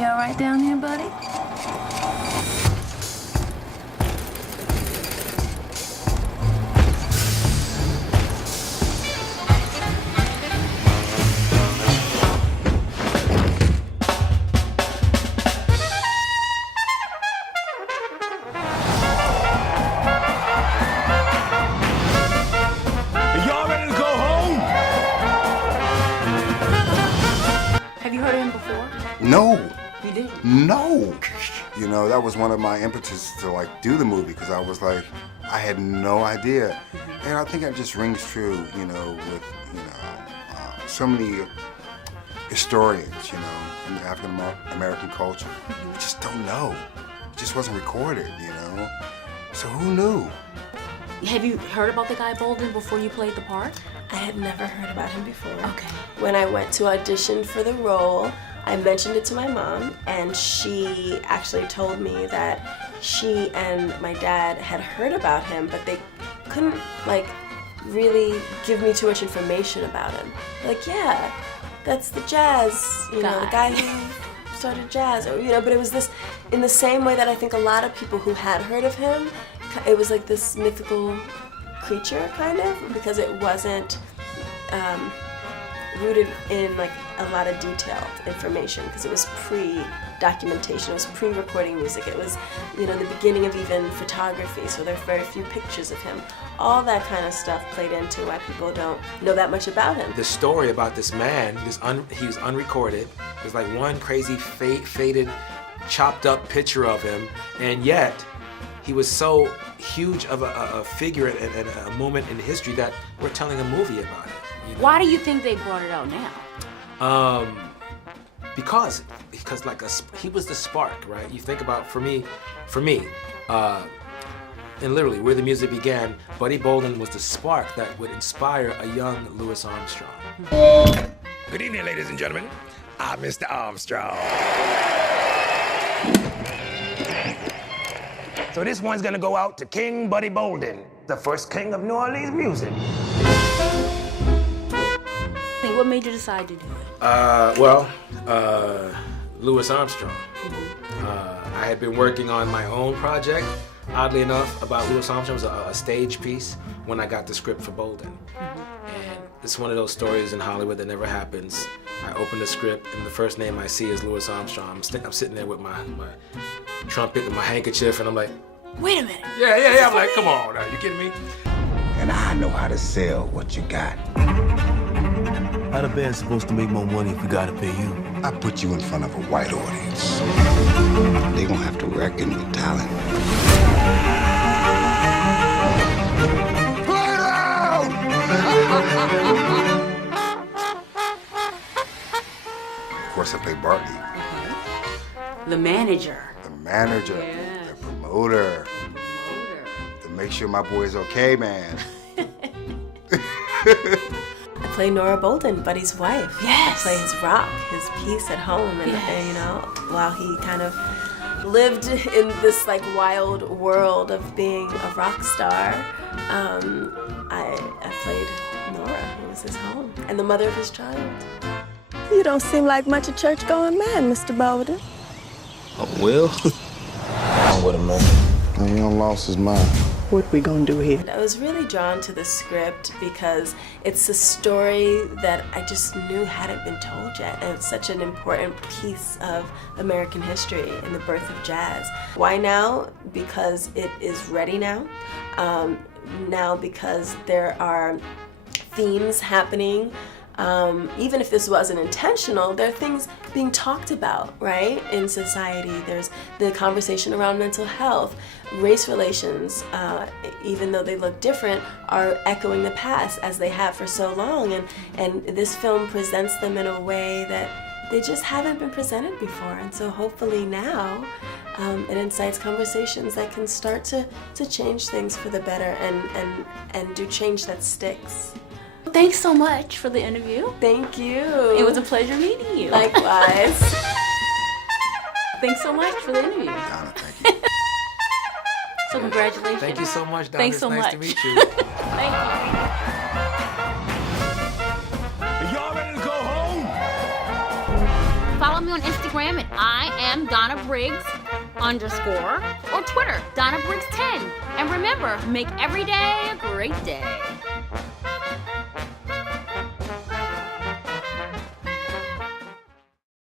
You all right down here, buddy? Y'all ready to go home? Have you heard of him before? No. You did? No. You know, that was one of my impetus to like do the movie because I was like, I had no idea. And I think it just rings true, you know, with, so many historians, you know, in the African American culture. We just don't know. It just wasn't recorded, you know. So who knew? Have you heard about the guy Bolden before you played the part? I had never heard about him before. Okay. When I went to audition for the role, I mentioned it to my mom, and she actually told me that she and my dad had heard about him, but they couldn't, like, really give me too much information about him. Like, yeah, that's the jazz, you know, the guy who started jazz, or, you know, but it was this, in the same way that I think a lot of people who had heard of him, it was like this mythical creature, kind of, because it wasn't rooted in like a lot of detailed information, because it was pre-documentation, it was pre-recording music, it was, you know, the beginning of even photography, so there are very few pictures of him. All that kind of stuff played into why people don't know that much about him. The story about this man, he was unrecorded. There's like one crazy faded, chopped up picture of him, and yet he was so huge of a figure and a moment in history that we're telling a movie about it. You know? Why do you think they brought it out now? Because like he was the spark, right? You think about, for me, and literally where the music began, Buddy Bolden was the spark that would inspire a young Louis Armstrong. Good evening, ladies and gentlemen. I'm Mr. Armstrong. So this one's gonna go out to King Buddy Bolden, the first king of New Orleans music. What made you decide to do it? Louis Armstrong. I had been working on my own project, oddly enough, about Louis Armstrong. It was a stage piece when I got the script for Bolden. And it's one of those stories in Hollywood that never happens. I open the script and the first name I see is Louis Armstrong. I'm sitting there with my trumpet and my handkerchief, and I'm like, Wait a minute. yeah. I'm like, come on, are you kidding me? And I know how to sell what you got. How the band's supposed to make more money if we gotta pay you? I put you in front of a white audience. They gonna have to reckon with talent. Play it out! Of course, I played Bartley. The manager. The manager, Yes. the promoter, to make sure my boy's okay, man. I play Nora Bolden, Buddy's wife. Yes. I play his rock, his peace at home, and, Yes. and, you know, while he kind of lived in this like wild world of being a rock star, I played Nora, who was his home, and the mother of his child. You don't seem like much a church-going man, Mr. Bolden. Well, what a man. He done lost his mind. What we gonna do here? I was really drawn to the script because it's a story that I just knew hadn't been told yet, and it's such an important piece of American history in the birth of jazz. Why now? Because it is ready now. Now because there are themes happening. Even if this wasn't intentional, there are things being talked about, right, in society. There's the conversation around mental health, race relations, even though they look different, are echoing the past as they have for so long, and this film presents them in a way that they just haven't been presented before, and so hopefully now it incites conversations that can start to change things for the better and do change that sticks. Thanks so much for the interview. Thank you. It was a pleasure meeting you. Likewise. Thanks so much for the interview. Donna, thank you. So congratulations. Thank you so much, Donna. Thanks It's so nice much. to meet you. Thank you. Y'all ready to go home? follow me on Instagram at I am Donna Briggs _ or Twitter, Donna Briggs 10. And remember, make every day a great day.